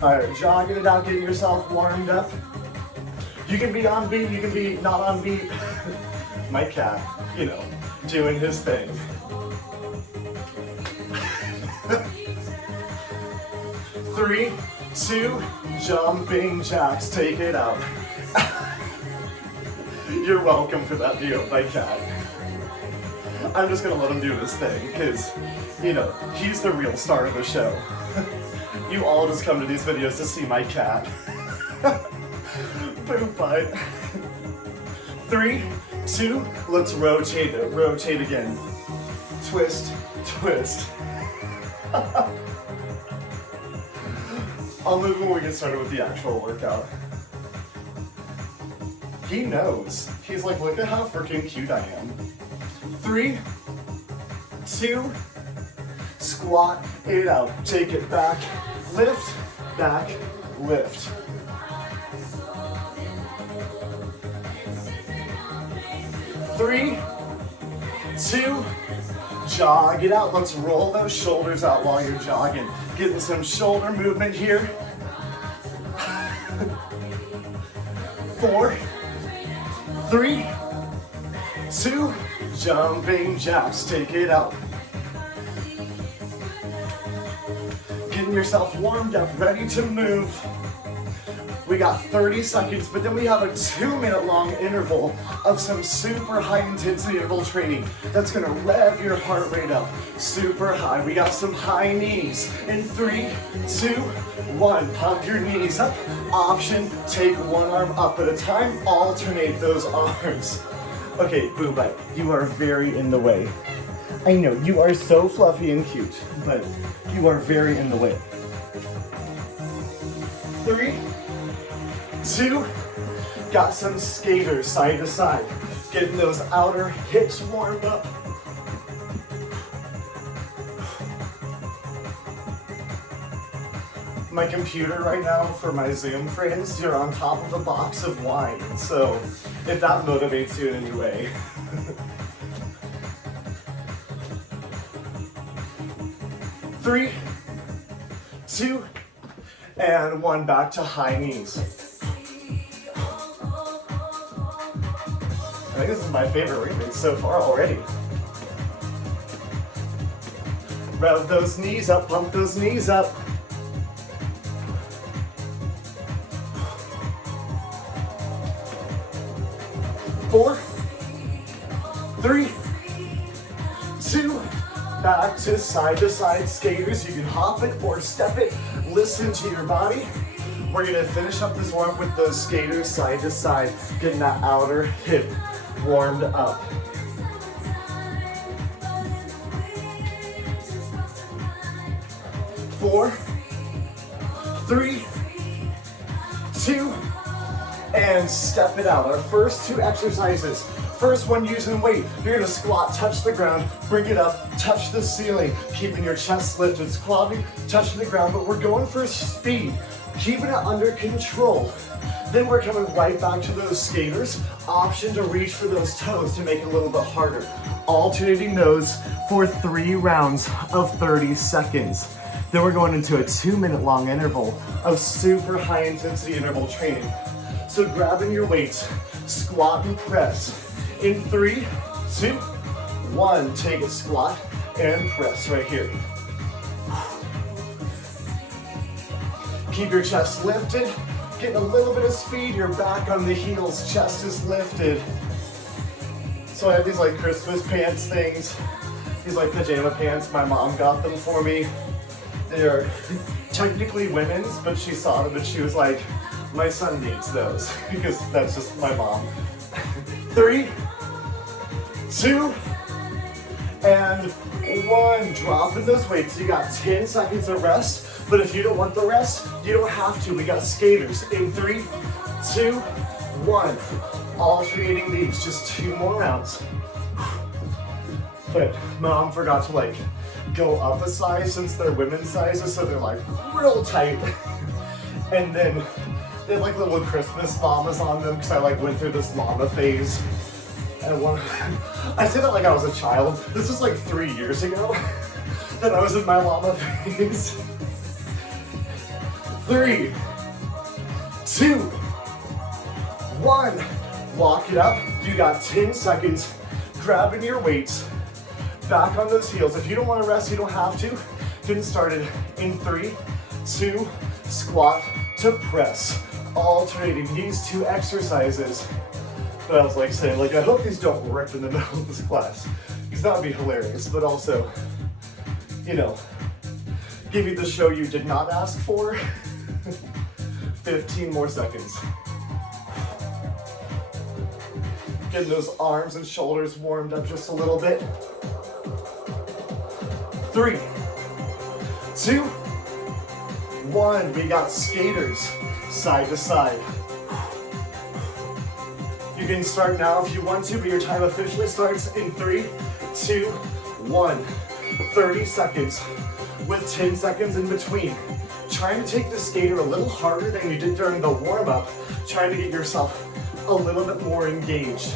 All right, jogging it out, getting yourself warmed up. You can be on beat, you can be not on beat. My cat, you know, doing his thing. 3, 2, jumping jacks, take it out. You're welcome for that view of my cat. I'm just gonna let him do his thing, because, you know, he's the real star of the show. You all just come to these videos to see my cat. Boom butt. 3, 2, let's rotate it. Rotate again. Twist, twist. I'll move when we get started with the actual workout. He knows. He's like, look at how freaking cute I am. 3, 2, squat it out. Take it back, lift, lift. 3, 2, jog it out. Let's roll those shoulders out while you're jogging. Getting some shoulder movement here. 4, 3, 2, jumping jacks, take it out. Getting yourself warmed up, ready to move. We got 30 seconds, but then we have a 2-minute long interval of some super high intensity interval training that's gonna rev your heart rate up super high. We got some high knees in 3, 2, 1. Pump your knees up. Option, take one arm up at a time, alternate those arms. Okay, Boo Bite, you are very in the way. I know, you are so fluffy and cute, but you are very in the way. 3, 2, got some skaters side to side. Getting those outer hips warmed up. My computer right now for my Zoom friends, you're on top of a box of wine. So if that motivates you in any way. 3, 2, and 1, back to high knees. I think this is my favorite remix so far already. Rev those knees up, pump those knees up. 4, 3, 2, back to side skaters. You can hop it or step it. Listen to your body. We're gonna finish up this warm-up with those skaters side to side, getting that outer hip warmed up. 4, 3, 2, and step it out. Our first 2 exercises. First one using weight. You're gonna squat, touch the ground, bring it up, touch the ceiling, keeping your chest lifted, squatting, touching the ground, but we're going for speed, keeping it under control. Then we're coming right back to those skaters. Option to reach for those toes to make it a little bit harder. Alternating those for 3 rounds of 30 seconds. Then we're going into a 2-minute long interval of super high intensity interval training. So grabbing your weights, squat and press. In 3, 2, 1, take a squat and press right here. Keep your chest lifted. Getting a little bit of speed, you're back on the heels, chest is lifted. So I have these like Christmas pants things, these like pajama pants, my mom got them for me. They're technically women's, but she saw them and she was like, my son needs those, because that's just my mom. 3, 2, and 1, dropping those weights. You got 10 seconds of rest. But if you don't want the rest, you don't have to. We got skaters in 3, 2, 1. Alternating these, just 2 more rounds. But mom forgot to like go up a size since they're women's sizes, so they're like real tight. And then they have like little Christmas llamas on them because I like went through this llama phase. And I say that like I was a child. This was like 3 years ago that I was in my llama phase. 3, 2, 1. Walk it up. You got 10 seconds. Grabbing your weights. Back on those heels. If you don't want to rest, you don't have to. Getting started in 3, 2, squat to press. Alternating these two exercises. But I was like saying, like, I hope these don't rip in the middle of this class, because that would be hilarious, but also, you know, give you the show you did not ask for. 15 more seconds. Getting those arms and shoulders warmed up just a little bit. 3, 2, 1. We got skaters, side to side. You can start now if you want to, but your time officially starts in 3, 2, 1. 30 seconds with 10 seconds in between. Trying to take the skater a little harder than you did during the warm-up, trying to get yourself a little bit more engaged.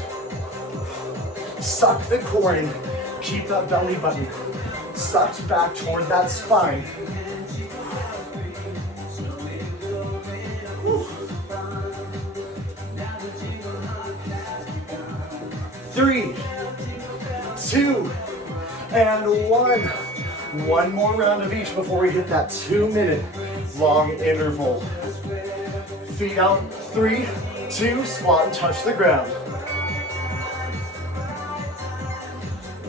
Suck the core in, keep that belly button sucked back toward that spine. Whew. 3, 2, and 1. One more round of each before we hit that 2-minute long interval. Feet out, 3, 2, squat and touch the ground.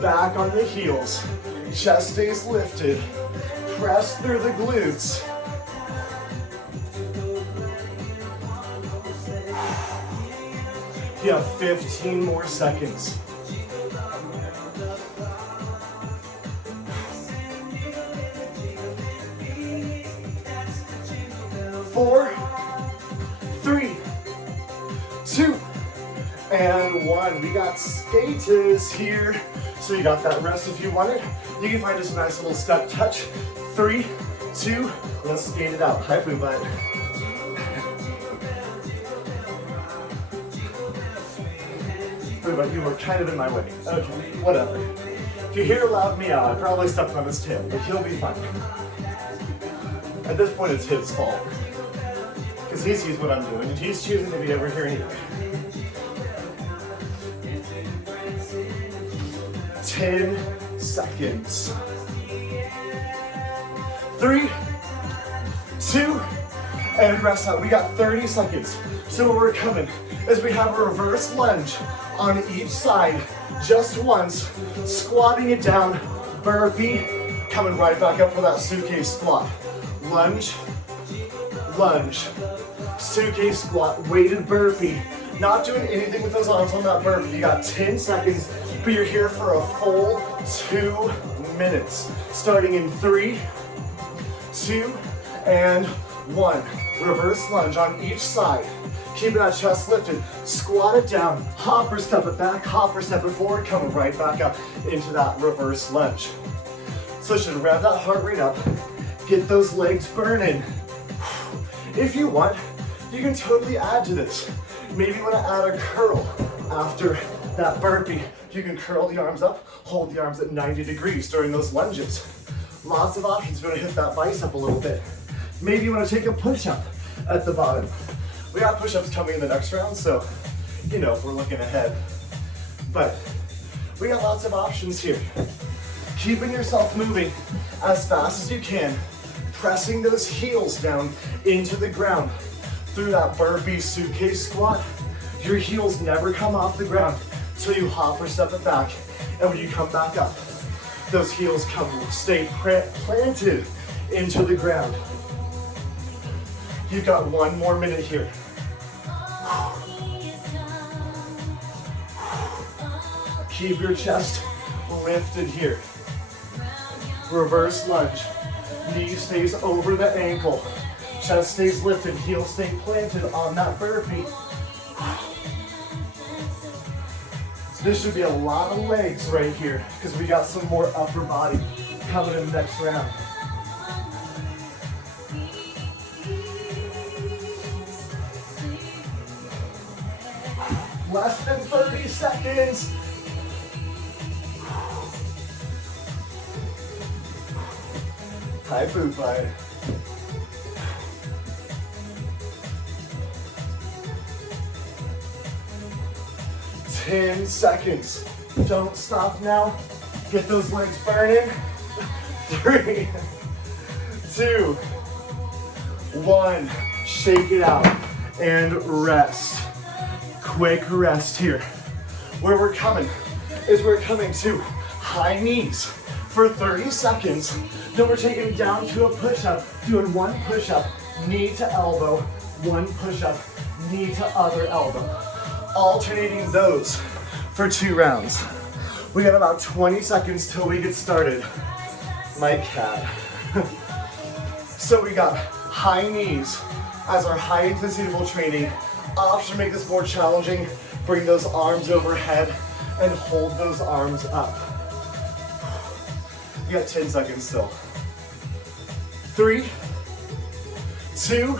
Back on the heels, chest stays lifted, press through the glutes. You have 15 more seconds. 4, 3, 2, and 1. We got skaters here. So you got that rest if you want it. You can find just a nice little step touch. 3, 2, let's skate it out. Hi, boo butt. Boo butt, you were kind of in my way. Okay, whatever. If you hear a loud meow, I probably stepped on his tail, but he'll be fine. At this point, it's his fault. Because he sees what I'm doing, and he's choosing to be over here anyway. 10 seconds. 3, 2, and rest out. We got 30 seconds. So where we're coming is we have a reverse lunge on each side, just once, squatting it down, burpee, coming right back up for that suitcase squat. Lunge, lunge, suitcase squat, weighted burpee. Not doing anything with those arms on that burpee. You got 10 seconds, but you're here for a full 2 minutes. Starting in 3, 2, and 1. Reverse lunge on each side. Keeping that chest lifted. Squat it down. Hopper step it back. Hopper step it forward. Coming right back up into that reverse lunge. So you should rev that heart rate up. Get those legs burning. If you want, you can totally add to this. Maybe you want to add a curl after that burpee. You can curl the arms up, hold the arms at 90 degrees during those lunges. Lots of options. You want to hit that bicep a little bit. Maybe you want to take a push-up at the bottom. We got push-ups coming in the next round, so, you know, if we're looking ahead. But we got lots of options here. Keeping yourself moving as fast as you can, pressing those heels down into the ground through that burpee suitcase squat. Your heels never come off the ground till you hop or step it back. And when you come back up, those heels stay planted into the ground. You've got 1 more minute here. Keep your chest lifted here. Reverse lunge. Knee stays over the ankle. Chest stays lifted. Heels stay planted on that burpee. So this should be a lot of legs right here because we got some more upper body coming in the next round. Less than 30 seconds. Hi, boo bud. 10 seconds. Don't stop now. Get those legs burning. 3, 2, 1. Shake it out and rest. Quick rest here. Where we're coming is we're coming to high knees for 30 seconds. Then we're taking it down to a push-up, doing one push-up, knee to elbow, one push-up, knee to other elbow. Alternating those for 2 rounds. We have about 20 seconds till we get started. My cat. So we got high knees as our high intensity interval training. Option to make this more challenging. Bring those arms overhead and hold those arms up. You got 10 seconds still. 3, 2,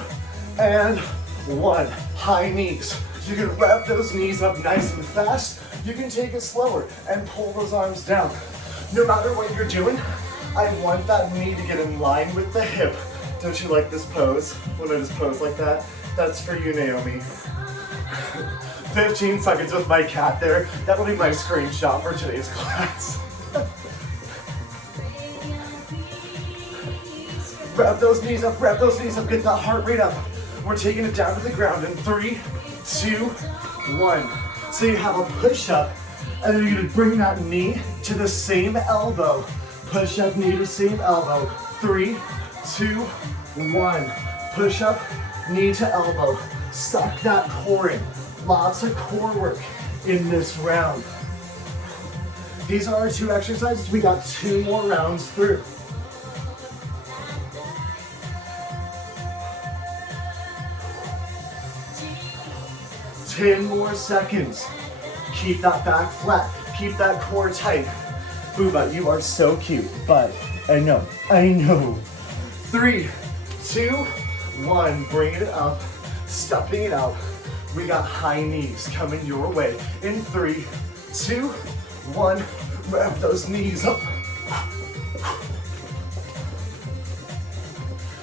and 1. High knees. You can wrap those knees up nice and fast. You can take it slower and pull those arms down. No matter what you're doing, I want that knee to get in line with the hip. Don't you like this pose? When I just pose like that? That's for you, Naomi. 15 seconds with my cat there. That will be my screenshot for today's class. Wrap those knees up, get that heart rate up. We're taking it down to the ground in 3, 2, 1. So you have a push-up, and then you're gonna bring that knee to the same elbow. Push-up, knee to same elbow. 3, 2, 1. Push-up, knee to elbow. Suck that core in. Lots of core work in this round. These are our 2 exercises. We got 2 more rounds through. Ten more seconds. Keep that back flat. Keep that core tight. Booba, you are so cute, but I know. 3, 2, 1. Bring it up. Stepping it out. We got high knees coming your way. In 3, 2, 1. Wrap those knees up.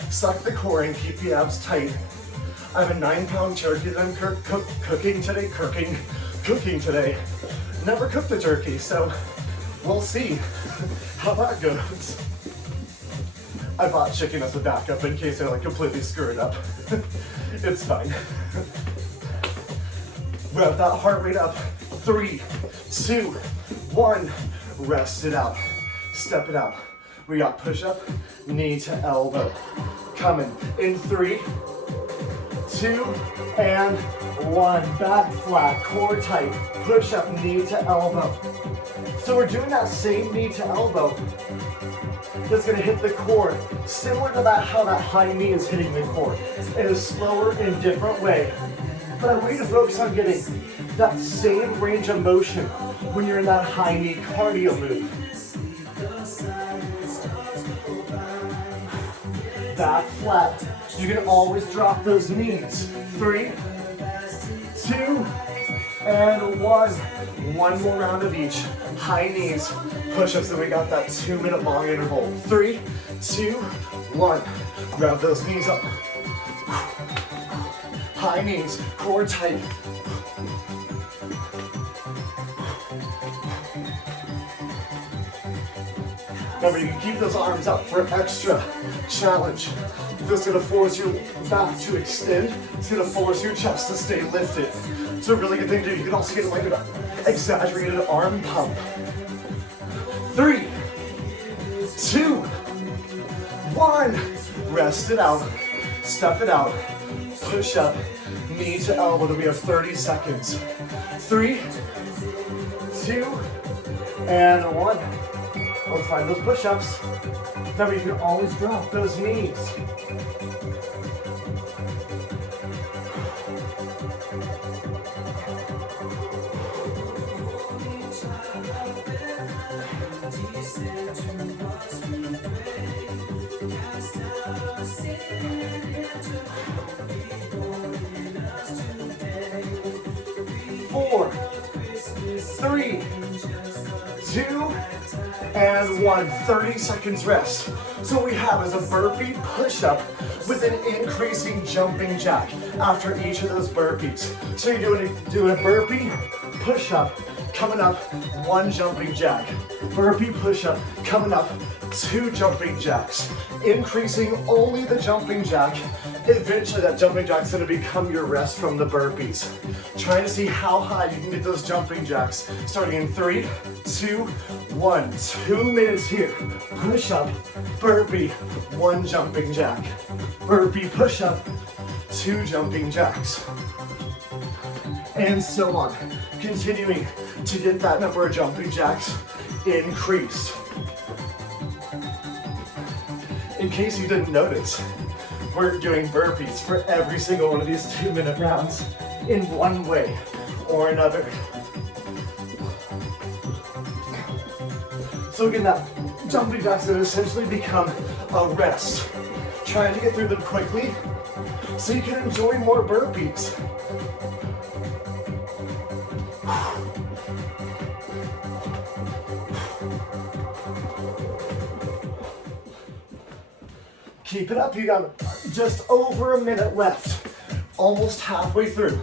Suck the core in. Keep the abs tight. I have a 9-pound turkey that I'm cooking today. Never cooked a turkey, so we'll see how that goes. I bought chicken as a backup in case I completely screw it up. It's fine. Rev that heart rate up. 3, 2, 1. Rest it out. Step it out. We got push up, knee to elbow. Coming in 3, 2, and 1. Back flat, core tight. Push up, knee to elbow. So we're doing that same knee to elbow. That's gonna hit the core, similar to how that high knee is hitting the core, in a slower and different way. But I want you to focus on getting that same range of motion when you're in that high knee cardio move. Back flat. You can always drop those knees. 3, 2, and 1. One more round of each. High knees, push-ups, and we got that 2-minute long interval. 3, 2, 1. Grab those knees up. High knees, core tight. Remember, you can keep those arms up for extra challenge. This is gonna force your back to extend. It's gonna force your chest to stay lifted. It's a really good thing to do. You can also get like an exaggerated arm pump. 3, 2, 1. Rest it out. Step it out. Push up. Knee to elbow. We have 30 seconds. 3, 2, and 1. Let's find those push-ups. Remember, you can always drop those knees. Four, 3, 2, and 1. 1, 30 seconds rest. So what we have is a burpee push-up with an increasing jumping jack after each of those burpees. So you're doing a burpee push-up, coming up, 1 jumping jack. Burpee push-up, coming up, 2 jumping jacks. Increasing only the jumping jack. Eventually that jumping jack is going to become your rest from the burpees. Trying to see how high you can get those jumping jacks. Starting in 3, 2, 1. 2 minutes here. Push up, burpee, 1 jumping jack. Burpee push up, 2 jumping jacks. And so on. Continuing to get that number of jumping jacks increased. In case you didn't notice, we're doing burpees for every single one of these 2-minute rounds in one way or another. So again, that jumping jacks have essentially become a rest. Trying to get through them quickly so you can enjoy more burpees. Keep it up, you got just over a minute left, almost halfway through.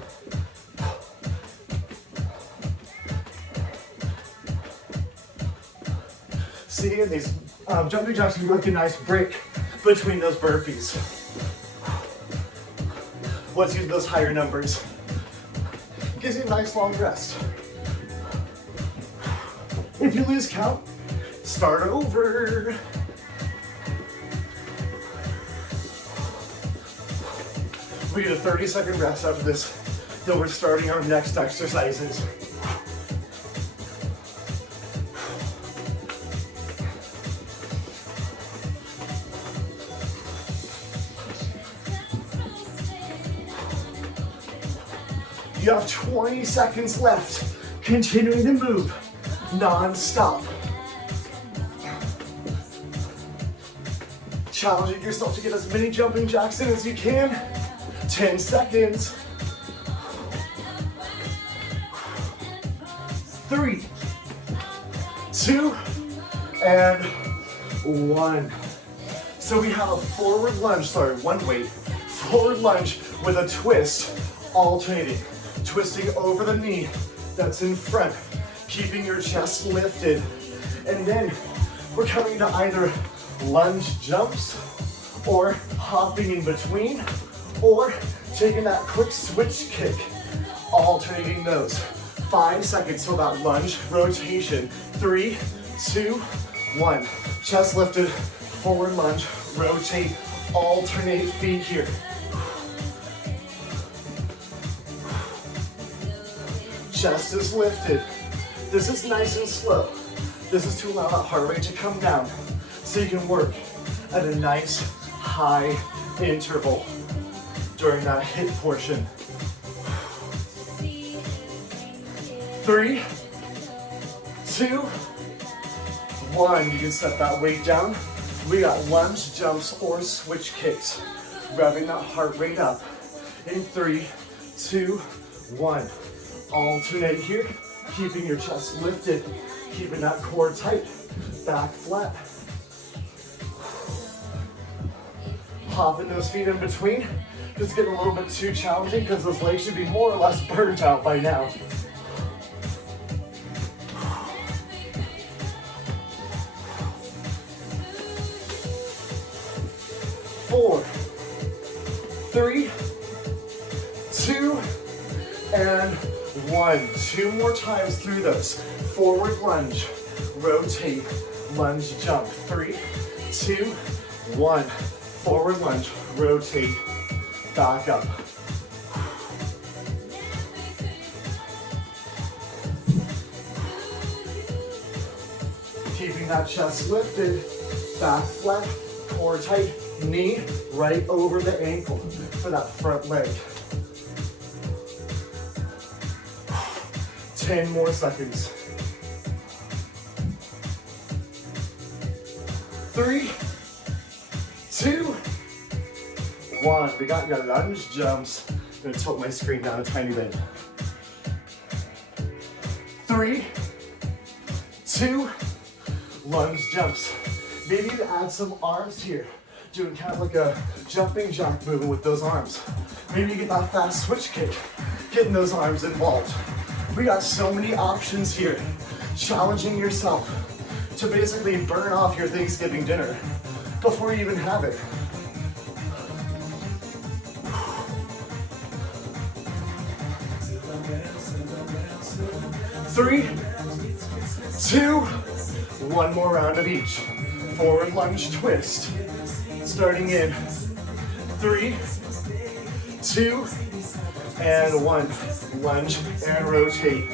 See, and these jumping jacks can be like a nice break between those burpees. Once you get those higher numbers, gives you a nice long rest. If you lose count, start over. We get a 30-second rest after this, then we're starting our next exercises. You have 20 seconds left, continuing to move non-stop. Challenging yourself to get as many jumping jacks in as you can. 10 seconds. 3, 2, and 1. So we have a forward lunge, one weight, forward lunge with a twist, alternating, twisting over the knee that's in front, keeping your chest lifted. And then we're coming to either lunge jumps or hopping in between, or taking that quick switch kick, alternating those. 5 seconds till that lunge rotation. 3, 2, 1. Chest lifted, forward lunge, rotate, alternate feet here. Chest is lifted. This is nice and slow. This is to allow that heart rate to come down so you can work at a nice high interval during that HIIT portion. 3, 2, 1. You can set that weight down. We got lunge, jumps, or switch kicks. Revving that heart rate up. In 3, 2, 1. Alternate here, keeping your chest lifted, keeping that core tight, back flat. Hopping those feet in between. It's getting a little bit too challenging because those legs should be more or less burnt out by now. 4, 3, 2, and 1. 2 more times through those. Forward lunge, rotate, lunge jump. 3, 2, 1. Forward lunge, rotate, back up. Keeping that chest lifted, back flat, core tight, knee right over the ankle for that front leg. 10 more seconds. 3, 2, 1. We got your lunge jumps. I'm gonna tilt my screen down a tiny bit. 3, 2, lunge jumps. Maybe you add some arms here, doing kind of like a jumping jack movement with those arms. Maybe you get that fast switch kick, getting those arms involved. We got so many options here, challenging yourself to basically burn off your Thanksgiving dinner before you even have it. Three, two, one more round of each. Forward lunge twist. Starting in 3, 2, and 1. Lunge and rotate.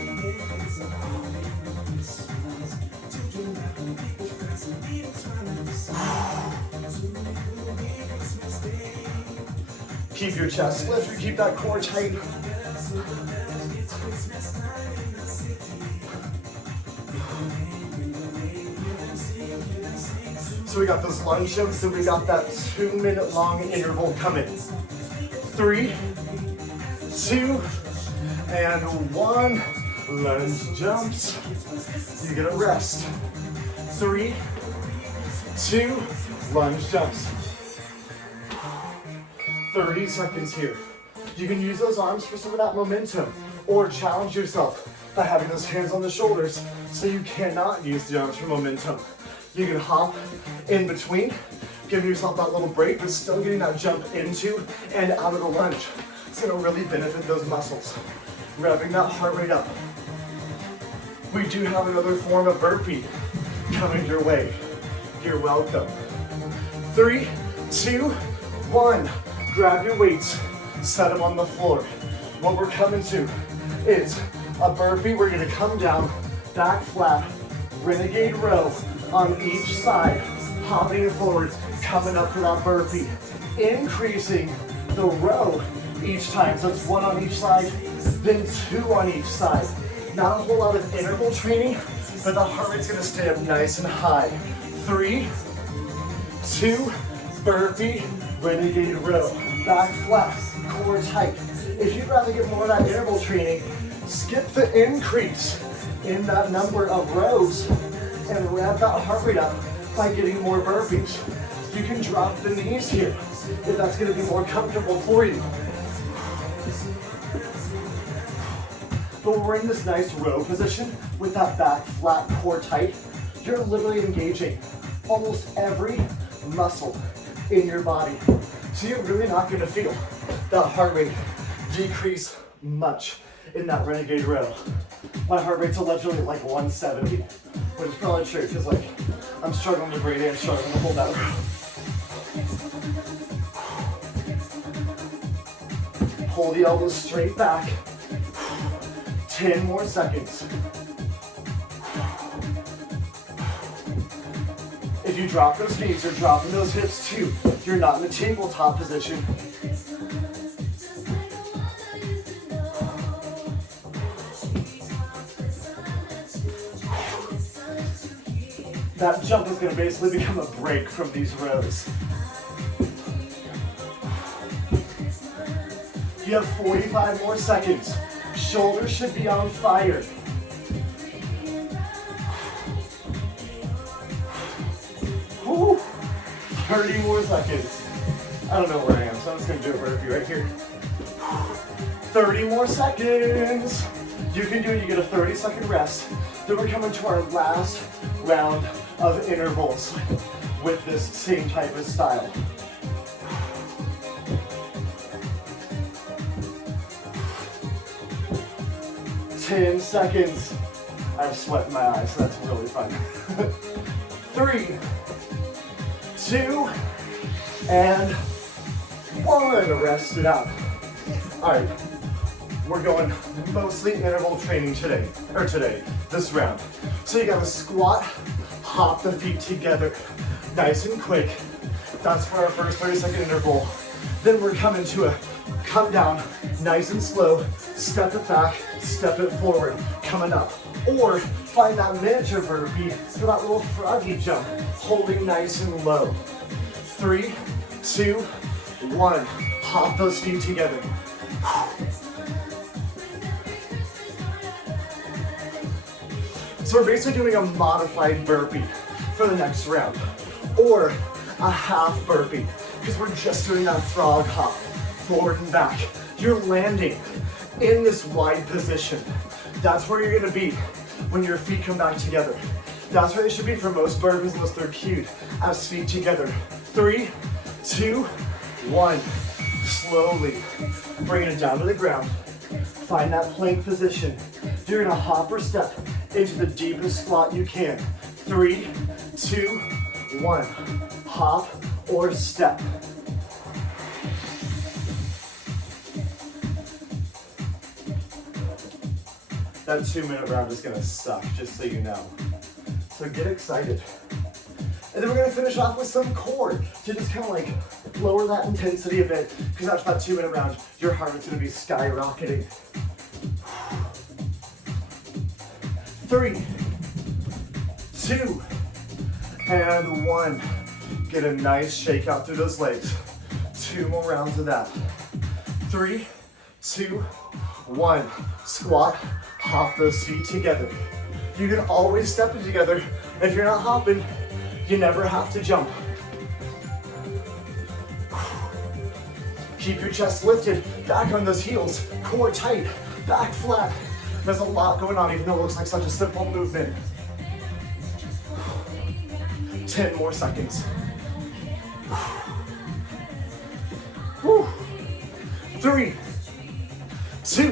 Keep your chest lifted, keep that core tight. So we got those lunge jumps, and we got that 2-minute long interval coming. 3, 2, and 1. Lunge jumps. You get a rest. 3, 2, lunge jumps. 30 seconds here. You can use those arms for some of that momentum, or challenge yourself by having those hands on the shoulders so you cannot use the arms for momentum. You can hop in between, giving yourself that little break, but still getting that jump into and out of the lunge. It's gonna really benefit those muscles. Revving that heart rate up. We do have another form of burpee coming your way. You're welcome. 3, 2, 1. Grab your weights, set them on the floor. What we're coming to is a burpee. We're gonna come down, back flat, renegade row on each side, hopping forward, coming up for that burpee. Increasing the row each time. So it's 1 on each side, then 2 on each side. Not a whole lot of interval training, but the heart rate's gonna stay up nice and high. 3, 2, burpee, renegade row. Back flat, core tight. If you'd rather get more of that interval training, skip the increase in that number of rows and ramp that heart rate up by getting more burpees. You can drop the knees here if that's gonna be more comfortable for you. But we're in this nice row position with that back flat, core tight. You're literally engaging almost every muscle in your body. So you're really not gonna feel that heart rate decrease much in that renegade row. My heart rate's allegedly like 170, which is probably true because like I'm struggling to breathe and struggling to hold that row. Pull the elbows straight back. 10 more seconds. If you drop those knees, you're dropping those hips too. You're not in a tabletop position. That jump is going to basically become a break from these rows. You have 45 more seconds. Shoulders should be on fire. Whew. 30 more seconds. I don't know where I am, so I'm just going to do a burpee right here. 30 more seconds. You can do it. You get a 30-second rest. Then we're coming to our last round of intervals with this same type of style. Ten seconds. I have sweat in my eyes, so that's really fun. 3, 2, and 1. Rest it out. All right, we're going mostly interval training today, this round. So you gotta squat, hop the feet together, nice and quick. That's for our first 30-second interval. Then we're coming to a come down, nice and slow, step it back, step it forward, coming up. Or find that miniature burpee for that little froggy jump, holding nice and low. 3, 2, 1. Hop those feet together. So we're basically doing a modified burpee. for the next round. Or a half burpee, because we're just doing that frog hop, forward and back. You're landing in this wide position. That's where you're gonna be when your feet come back together. That's where they should be for most burpees unless they're cued as feet together. 3, 2, 1. Slowly bringing it down to the ground. Find that plank position. You're gonna hop or step into the deepest squat you can. 3, 2, 1. Hop or step. That 2-minute round is gonna suck, just so you know. So get excited. And then we're gonna finish off with some core to just kind of like lower that intensity a bit, because after that 2-minute round, your heart rate's gonna be skyrocketing. 3, 2, and 1. Get a nice shake out through those legs. 2 more rounds of that. 3, 2, 1. Squat, hop those feet together. You can always step it together. If you're not hopping, you never have to jump. Keep your chest lifted, back on those heels, core tight, back flat. There's a lot going on, even though it looks like such a simple movement. 10 more seconds. 3, 2,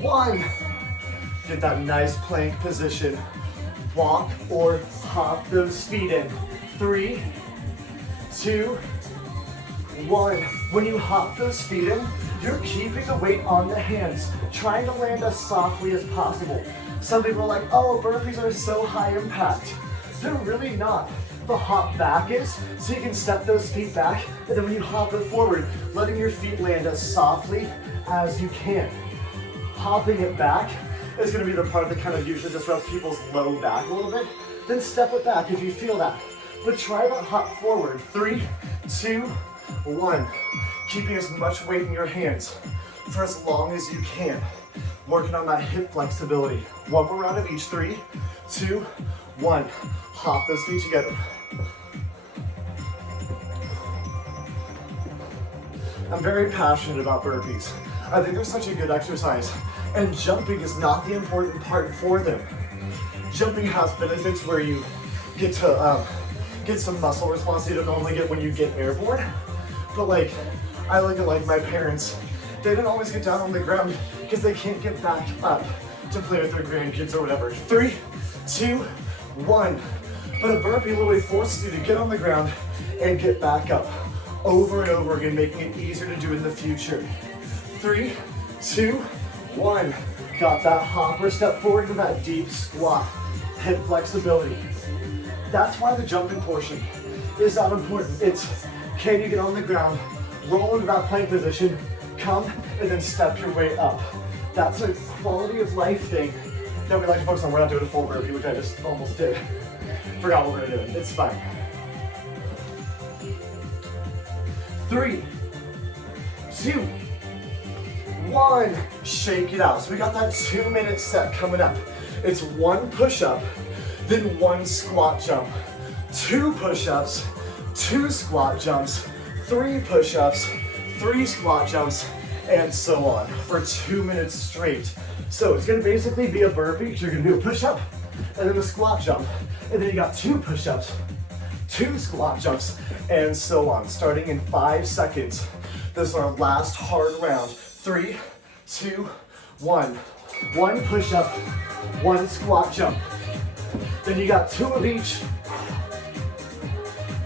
1. Get that nice plank position. Walk or hop those feet in. 3, 2, 1. When you hop those feet in, you're keeping the weight on the hands, trying to land as softly as possible. Some people are like, oh, burpees are so high impact. They're really not. The hop back is, so you can step those feet back, and then when you hop it forward, letting your feet land as softly as you can. Hopping it back is gonna be the part that kind of usually disrupts people's low back a little bit. Then step it back if you feel that. But try that hop forward. 3, 2, 1. Keeping as much weight in your hands for as long as you can. Working on that hip flexibility. 1 more round of each. 3, 2, 1. Hop those feet together. I'm very passionate about burpees. I think they're such a good exercise, and jumping is not the important part for them. Jumping has benefits where you get to get some muscle response you don't normally get when you get airborne. But like, I look at like my parents, they don't always get down on the ground because they can't get back up to play with their grandkids or whatever. 3, 2, 1. But a burpee literally forces you to get on the ground and get back up over and over again, making it easier to do in the future. 3, 2, 1. Got that hop or step forward to that deep squat. Hip flexibility. That's why the jumping portion is not important. It's, can you get on the ground, roll into that plank position, come, and then step your way up. That's a quality of life thing that we like to focus on. We're not doing a full burpee, which I just almost did. Forgot what we're gonna do. It's fine. 3, 2, 1. Shake it out. So we got that 2-minute set coming up. It's 1 push-up, then 1 squat jump, 2 push-ups, 2 squat jumps, 3 push-ups, 3 squat jumps, and so on for 2 minutes straight. So it's gonna basically be a burpee. You're gonna do a push-up and then a squat jump, and then you got 2 push-ups, 2 squat jumps, and so on, starting in 5 seconds. This is our last hard round. 3, 2, 1. 1 push-up, 1 squat jump. Then you got 2 of each.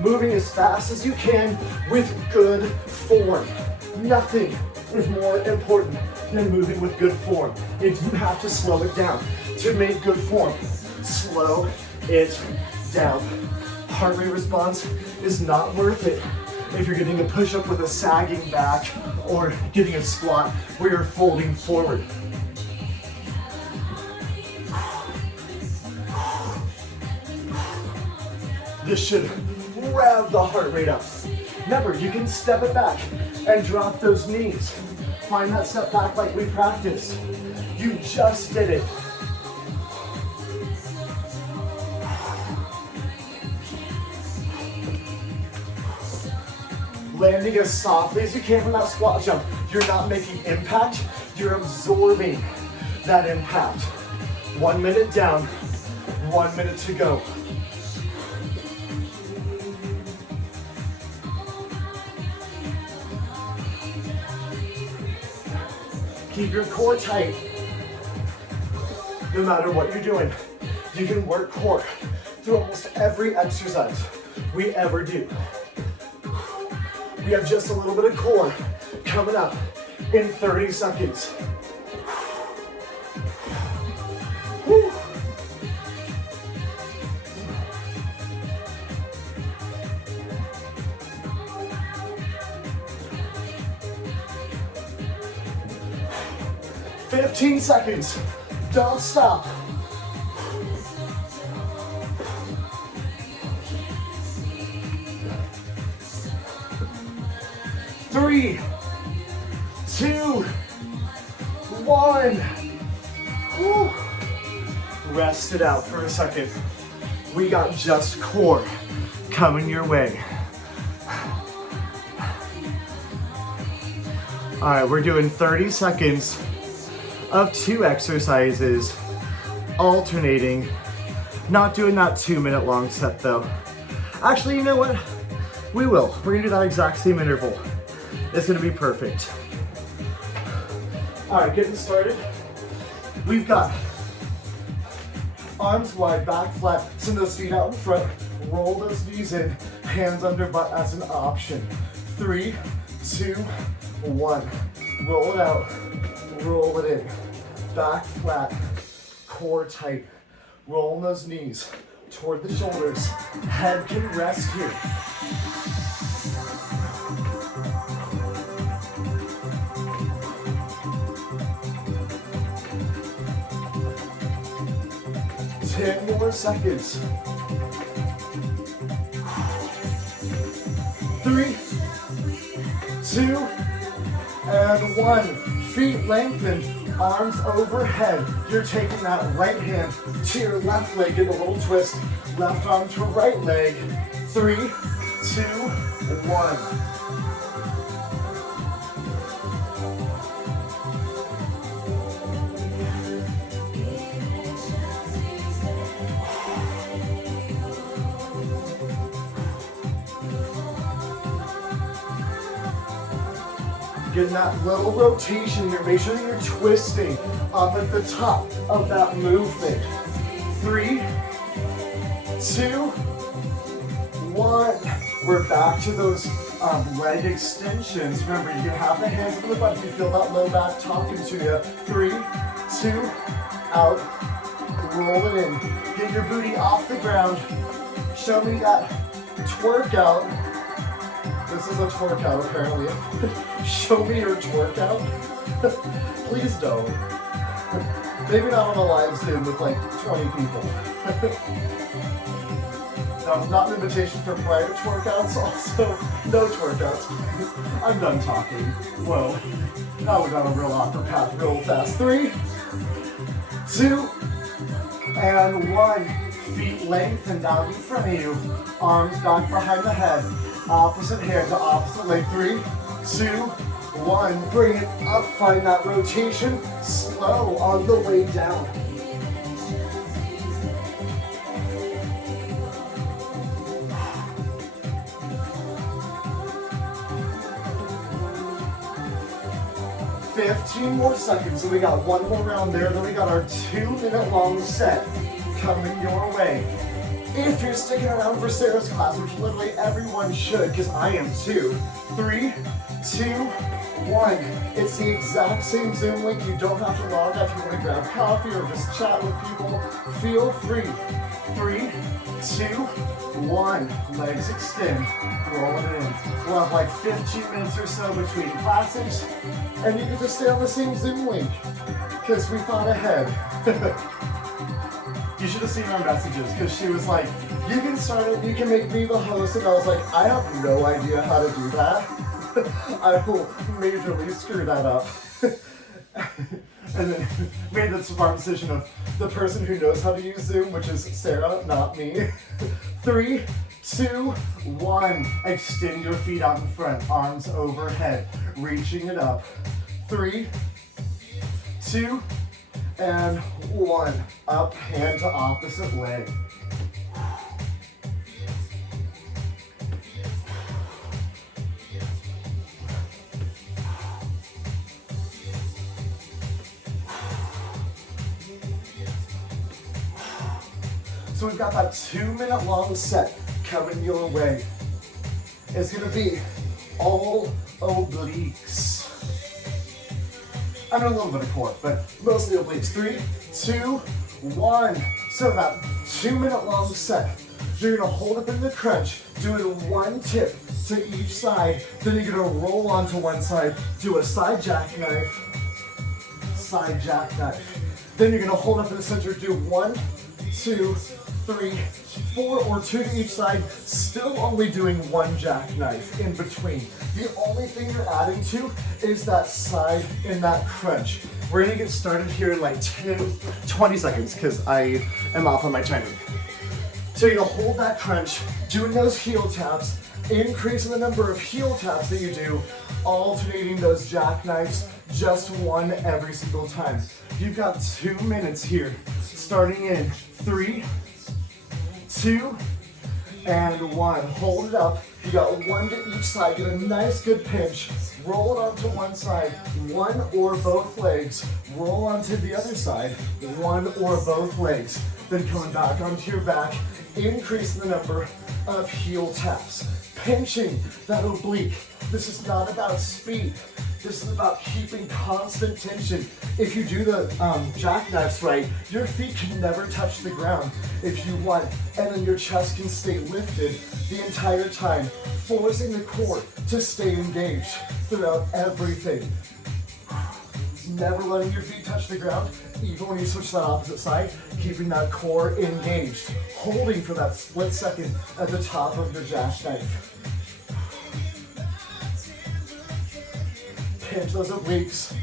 Moving as fast as you can with good form. Nothing is more important than moving with good form. If you have to slow it down to make good form, slow it down. Heart rate response is not worth it if you're getting a push-up with a sagging back or getting a squat where you're folding forward. This should rev the heart rate up. Remember, you can step it back and drop those knees. Find that step back like we practiced. You just did it. landing as softly as you can from that squat jump. You're not making impact, you're absorbing that impact. 1 minute down, 1 minute to go. Keep your core tight. No matter what you're doing, you can work core through almost every exercise we ever do. We have just a little bit of core coming up in 30 seconds. Woo. "15 seconds. Don't stop." Three, 2, 1. Whew. Rest it out for a second. We got just core coming your way. All right, we're doing 30 seconds of 2 exercises, alternating. Not doing that 2-minute long set though. Actually, you know what? We will. We're gonna do that exact same interval. It's gonna be perfect. All right, getting started. We've got arms wide, back flat, send those feet out in front, roll those knees in, hands under butt as an option. 3, 2, 1. Roll it out, roll it in. Back flat, core tight. Rolling those knees toward the shoulders. Head can rest here. Ten more seconds. 3, 2, and 1. Feet lengthened, arms overhead. You're taking that right hand to your left leg in a little twist. Left arm to right leg. 3, 2, 1. Getting that little rotation here. Make sure that you're twisting up at the top of that movement. 3, 2, 1. We're back to those leg extensions. Remember, you can have the hands up in the butt if you feel that low back talking to you. 3, 2, out. Roll it in. Get your booty off the ground. Show me that twerk out. This is a twerk out apparently. Show me your twerk out. Please don't. Maybe not on a live Zoom with like 20 people. That was not an invitation for private twerkouts. Also, no twerkouts. I'm done talking. Whoa. Now we're down a real awkward path real fast. 3, 2, and 1. Feet lengthened out in front of you. Arms back behind the head. Opposite hand to opposite leg. 3, 2, 1. Bring it up. Find that rotation. Slow on the way down. $15 more seconds. So we got one more round there. Then we got our 2-minute long set coming your way. If you're sticking around for Sarah's class, which literally everyone should, because I am too. 3, 2, 1. It's the exact same Zoom link. You don't have to log out if you want to grab coffee or just chat with people. Feel free. 3, 2, 1. Legs extend. Roll it in. We'll have like 15 minutes or so between classes, and you can just stay on the same Zoom link because we thought ahead. You should have seen our messages because she was like, you can start it, you can make me the host. And I was like, I have no idea how to do that. I will majorly screw that up. And then made the smart decision of the person who knows how to use Zoom, which is Sarah, not me. 3, 2, 1. Extend your feet out in front, arms overhead, reaching it up. 3, 2, and 1. Up, hand to opposite leg. So we've got that 2-minute long set coming your way. It's gonna be all obliques. I mean a little bit of core, but mostly obliques. 3, 2, 1. So that 2-minute long set. You're gonna hold up in the crunch, doing 1 tip to each side. Then you're gonna roll onto one side, do a side jackknife, side jackknife. Then you're gonna hold up in the center, do 1, 2, 3, 4, or 2 to each side, still only doing 1 jackknife in between. The only thing you're adding to is that side in that crunch. We're gonna get started here in like 20 seconds because I am off on my timing. So you're gonna hold that crunch, doing those heel taps, increasing the number of heel taps that you do, alternating those jackknives, just 1 every single time. You've got 2 minutes here, starting in 3, 2, and 1. Hold it up. You got 1 to each side. Get a nice good pinch. Roll it onto one side, 1 or both legs. Roll onto the other side, 1 or both legs. Then coming back onto your back, increasing the number of heel taps. Pinching that oblique. This is not about speed. This is about keeping constant tension. If you do the jackknives right, your feet can never touch the ground if you want, and then your chest can stay lifted the entire time, forcing the core to stay engaged throughout everything. Never letting your feet touch the ground, even when you switch to that opposite side, keeping that core engaged, holding for that split second at the top of your jackknife. Pinch those obliques.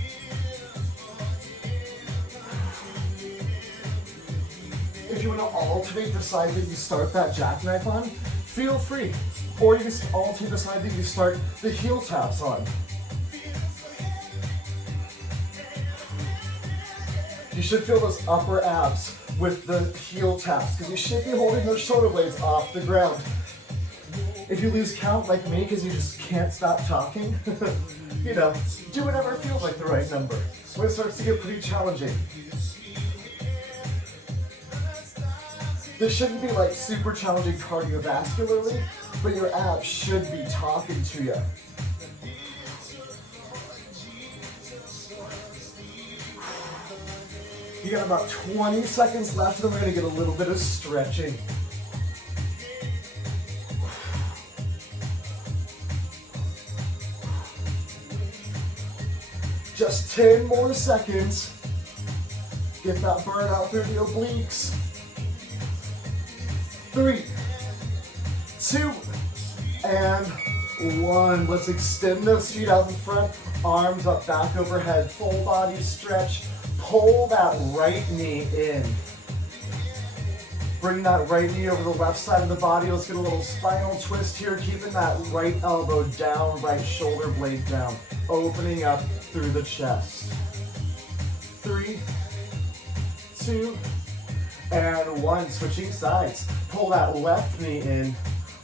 If you want to alternate the side that you start that jackknife on, feel free. Or you can alternate the side that you start the heel taps on. You should feel those upper abs with the heel taps because you should be holding those shoulder blades off the ground. If you lose count like me because you just can't stop talking, you know, do whatever feels like the right number. When it starts to get pretty challenging. This shouldn't be like super challenging cardiovascularly, but your abs should be talking to you. You got about 20 seconds left and we're gonna get a little bit of stretching. Just 10 more seconds. Get that burn out through the obliques. 3, 2, and 1. Let's extend those feet out in front, arms up, back overhead, full body stretch. Pull that right knee in. Bring that right knee over the left side of the body. Let's get a little spinal twist here, keeping that right elbow down, right shoulder blade down, opening up through the chest. 3, 2, and 1. Switching sides. Pull that left knee in.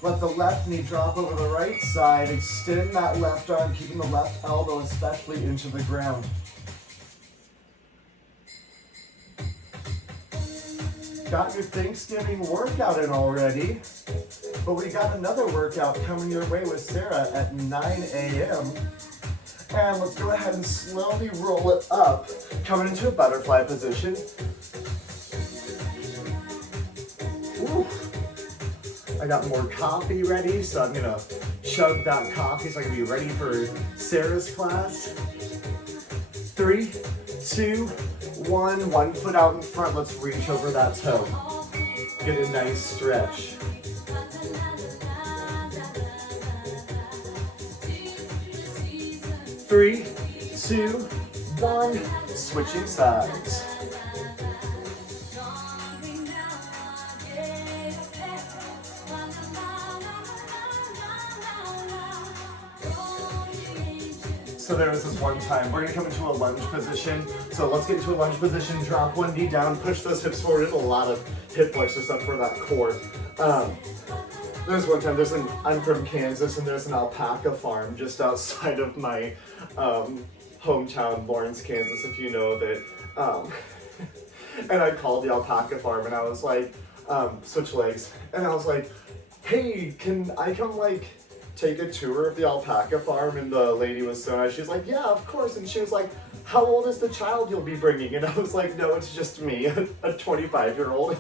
Let the left knee drop over the right side. Extend that left arm, keeping the left elbow especially into the ground. Got your Thanksgiving workout in already, but we got another workout coming your way with Sarah at 9 a.m. And let's go ahead and slowly roll it up, coming into a butterfly position. Ooh. I got more coffee ready, so I'm gonna chug that coffee so I can be ready for Sarah's class. 3, 2, 1. 1 foot out in front. Let's reach over that toe. Get a nice stretch. 3, 2, 1. Switching sides. So there was this one time, we're gonna come into a lunge position. So let's get into a lunge position, drop one knee down, push those hips forward. There's a lot of hip flexor stuff for that core. There's one time, I'm from Kansas, and there's an alpaca farm just outside of my hometown, Lawrence, Kansas, if you know of it. And I called the alpaca farm, and I was like, switch legs, and I was like, hey, can I come like take a tour of the alpaca farm? And the lady was so nice. She's like, yeah, of course. And she was like, how old is the child you'll be bringing? And I was like, no, it's just me, a 25-year-old.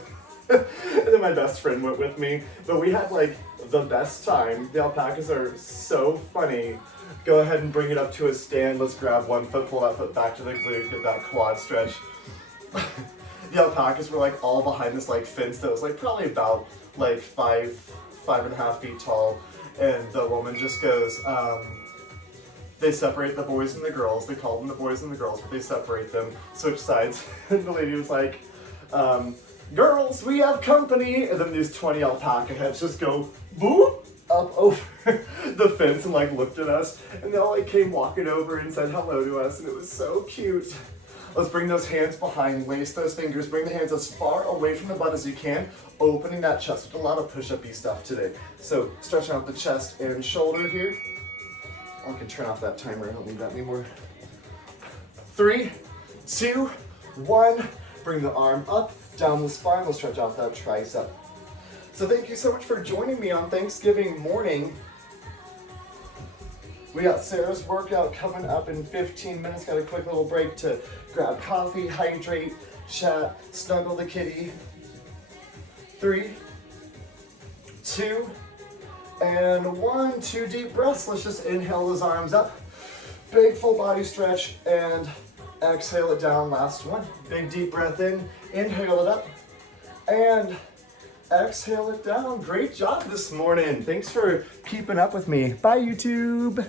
And then my best friend went with me, but we had like the best time. The alpacas are so funny. Go ahead and bring it up to a stand. Let's grab one foot, pull that foot back to the glute, get that quad stretch. The alpacas were like all behind this like fence that was like probably about like 5.5 feet tall. And the woman just goes, they separate the boys and the girls. They call them the boys and the girls, but they separate them, switch sides. And the lady was like, girls, we have company. And then these 20 alpaca heads just go boop up over the fence and like looked at us. And they all like came walking over and said hello to us. And it was so cute. Let's bring those hands behind, lace those fingers, bring the hands as far away from the butt as you can, opening that chest. With a lot of push-up-y stuff today. So stretching out the chest and shoulder here. I can turn off that timer, I don't need that anymore. 3, 2, 1. Bring the arm up, down the spine. We'll stretch out that tricep. So thank you so much for joining me on Thanksgiving morning. We got Sarah's workout coming up in 15 minutes. Got a quick little break to grab coffee, hydrate, chat, snuggle the kitty. 3, 2, and 1. 2 deep breaths. Let's just inhale those arms up. Big full body stretch and exhale it down. Last one. Big deep breath in. Inhale it up and exhale it down. Great job this morning. Thanks for keeping up with me. Bye, YouTube.